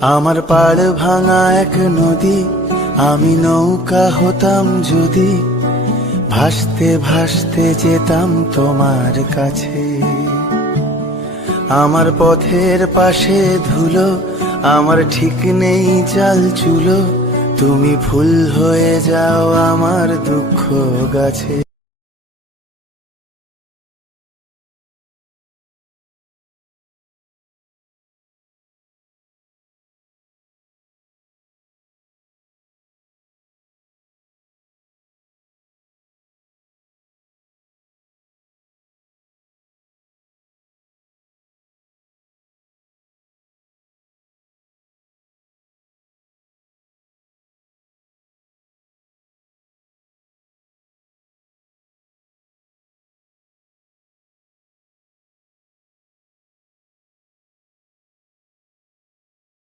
আমার পাড় ভাঙা এক নদী, আমি নৌকা হতাম যদি, ভাসতে ভাসতে যেতাম তোমার কাছে। আমার পথের পাশে ধুলো, আমার ঠিক নেই চাল চুলো, তুমি ফুল হয়ে যাও আমার দুঃখ গাছে।